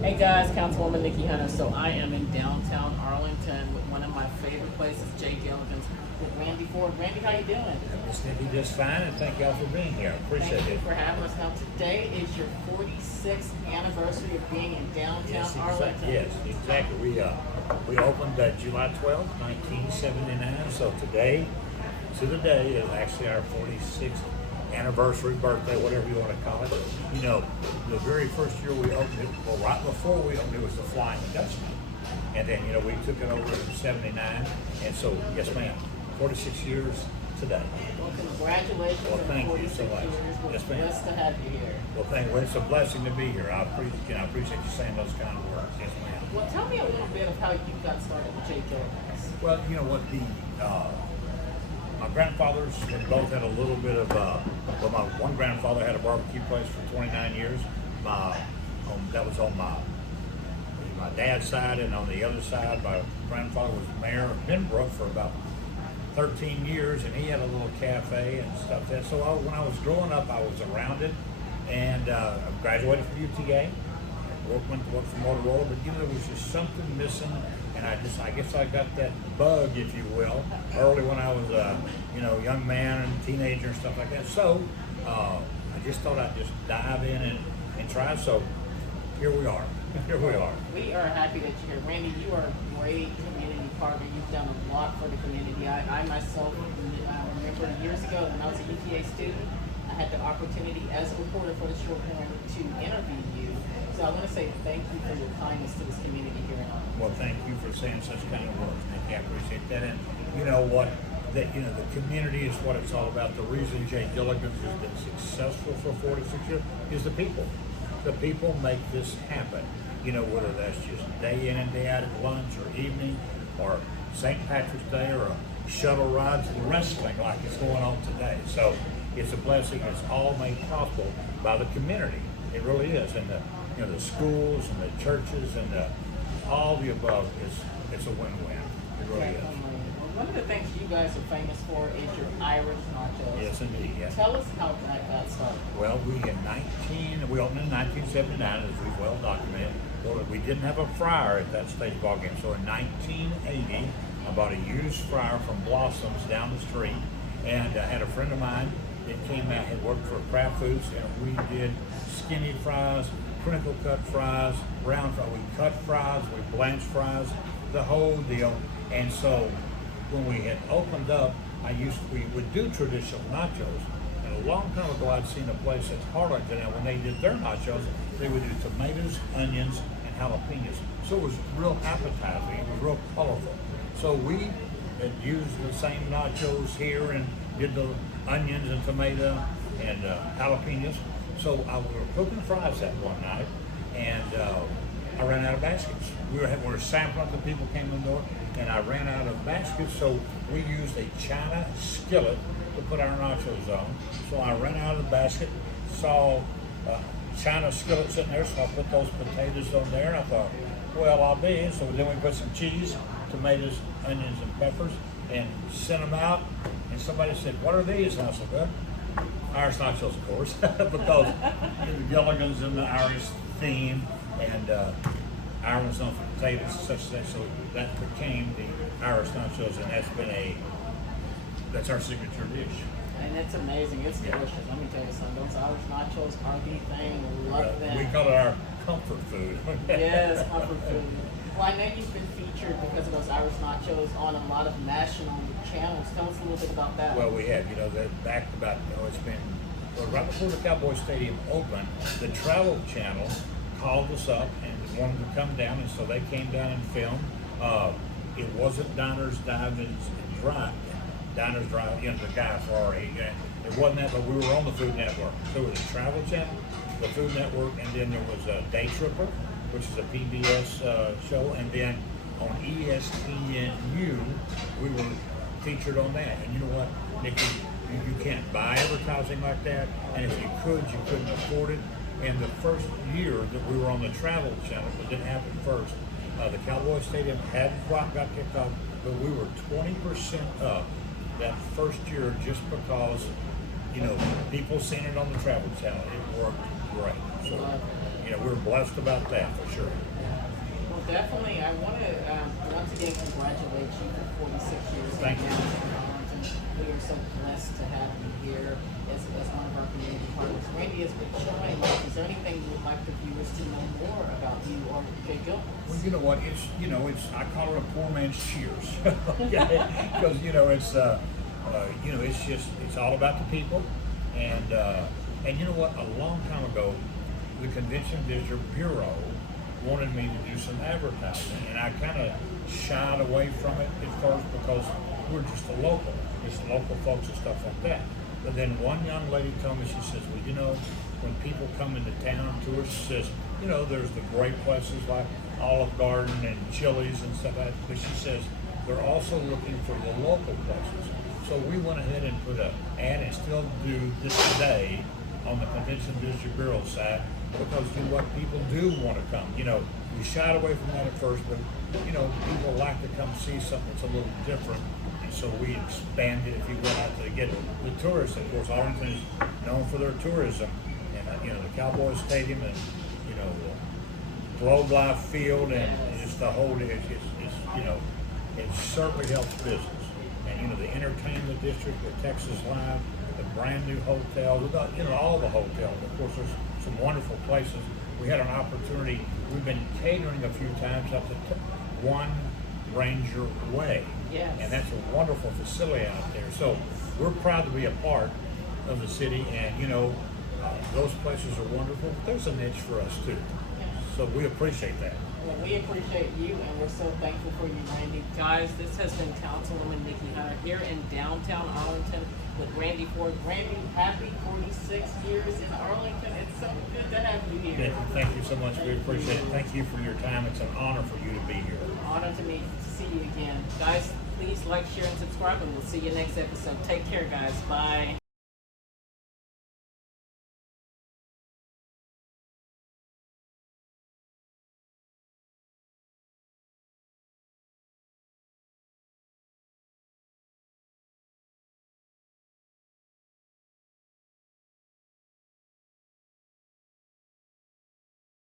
Hey guys, Councilwoman Nikki Hunter. So I am in downtown Arlington with one of my favorite places, J Gilligans, with Randy Ford. Randy, how you doing? Miss Nikki, just fine, and thank y'all for being here. Appreciate Thank you it. for having us. Now today is your 46th anniversary of being in downtown Yes, Arlington. yes, exactly. We opened July 12th, 1979. So today, to the day, is actually our 46th anniversary, birthday, whatever you want to call it. You know, the very first year we opened it, well, right before we opened it was the Flying Dutchman. And then, we took it over in 79. And so, yes, ma'am, 46 years today. Well, congratulations Well, on thank you 46 so much. years. We're Yes, ma'am. blessed to have you here. Well, it's a blessing to be here. I appreciate you saying those kind of words. Yes, ma'am. Well, tell me a little bit of how you got started with J Gilligans. Well, you know what, my grandfathers had both had a little bit of, my one grandfather had a barbecue place for 29 years. That was on my dad's side, and on the other side, my grandfather was mayor of Benbrook for about 13 years, and he had a little cafe and stuff there. So when I was growing up, I was around it, and I graduated from UTA. Went to work for Motorola, but there was just something missing, and I guess I got that bug, if you will, early when I was a young man and teenager and stuff like that. So I just thought I'd just dive in and try. So here we are. Here we are. We are happy that you're here. Randy, you are a great community partner. You've done a lot for the community. I myself remember years ago when I was a UTA student, I had the opportunity as a reporter for the short film to interview you. So I want to say thank you for your kindness to this community here in Arlington. Well, thank you for saying such kind of words, Nikki. I appreciate that. And you know what? The community is what it's all about. The reason J Gilligans has been successful for 46 years is the people. The people make this happen. Whether that's just day in and day out at lunch or evening or St. Patrick's Day or a shuttle ride to the wrestling like it's going on today. So it's a blessing. It's all made possible by the community. It really is. And the schools and the churches and all the above it's a win-win. It really is. One of the things you guys are famous for is your Irish nachos. Yes, indeed. Yes. Tell us how that got started. Well, we opened in 1979, as we've well documented. Well, we didn't have a fryer at that stage ball game, so in 1980, I bought a used fryer from Blossom's down the street, and I had a friend of mine that came out and worked for Kraft Foods, and we did skinny fries, crinkle cut fries, brown fries. We cut fries, we blanched fries, the whole deal. And so when we had opened up, we would do traditional nachos. And a long time ago, I'd seen a place at Arlington, and when they did their nachos, they would do tomatoes, onions, and jalapenos. So it was real appetizing. It was real colorful. So we had used the same nachos here and did the onions and tomato and jalapenos. So we were cooking fries that one night, and I ran out of baskets. We were sampling, the people came in the door, and I ran out of baskets, so we used a China skillet to put our nachos on. So I ran out of the basket, saw China skillet sitting there, so I put those potatoes on there, and I thought, well, I'll be. So then we put some cheese, tomatoes, onions, and peppers, and sent them out, and somebody said, what are these? And I said, well, Irish nachos, of course, because the Gilligans and the Irish theme, and Ireland's known for potatoes and such as that, so that became the Irish nachos, and that's our signature dish. And it's amazing. It's delicious. Let me tell you something. Those Irish nachos are the thing. We love them. We call it our comfort food. Yes, comfort food. Well, I know you've been featured because of those Irish nachos on a lot of national channels. Tell us a little bit about that. Well, we have. It's been right before the Cowboy Stadium opened, the Travel Channel called us up and wanted to come down, and so they came down and filmed. It wasn't Diners, Drive-Ins, and Drive. Diners, Drive, the guy for it wasn't that, but we were on the Food Network. So it was the Travel Channel, the Food Network, and then there was Day Tripper, which is a PBS show, and then on ESPNU, we were featured on that. And you know what, Nikki, you can't buy advertising like that, and if you couldn't afford it. And the first year that we were on the Travel Channel, it didn't happen first. The Cowboy Stadium hadn't quite got kicked off, but we were 20% up that first year just because, people seen it on the Travel Channel. It worked great. So, we're blessed about that for sure. Well, definitely. I want to once again congratulate you for 46 years. Thank you. And we are so blessed to have you here as one of our community partners. Randy, as we're showing off, is there anything you would like the viewers to know more about you or J Gilligans? Well, you know what? It's I call it a poor man's Cheers, because it's all about the people, and you know what? A long time ago, the Convention Visitor Bureau wanted me to do some advertising, and I kind of shied away from it at first because we're just local folks and stuff like that. But then one young lady told me, she says, well, when people come into town, tourists, she says, there's the great places like Olive Garden and Chili's and stuff like that, but she says they're also looking for the local places. So we went ahead and put an ad, and still do this today, on the Convention Visitor Bureau side, because what people do want to come. We shied away from that at first, but people like to come see something that's a little different, and so we expanded, if you will, out to get the tourists. Of course, Arlington is known for their tourism, and the Cowboy Stadium, and the Globe Life Field, and just the whole. It certainly helps business. And the entertainment district, the Texas Live, the brand new hotels, all the hotels. Of course, there's some wonderful places. We had an opportunity. We've been catering a few times up to One Ranger Way, yes. And that's a wonderful facility out there. So we're proud to be a part of the city, and those places are wonderful. But there's a niche for us too. So we appreciate that. Well, we appreciate you, and we're so thankful for you, Randy. Guys, this has been Councilwoman Nikki Hunter here in downtown Arlington with Randy Ford. Randy, happy 46 years in Arlington. It's so good to have you here. Thank you so much. We appreciate it. Thank you for your time. It's an honor for you to be here. Honor to me to see you again. Guys, please like, share, and subscribe, and we'll see you next episode. Take care, guys. Bye.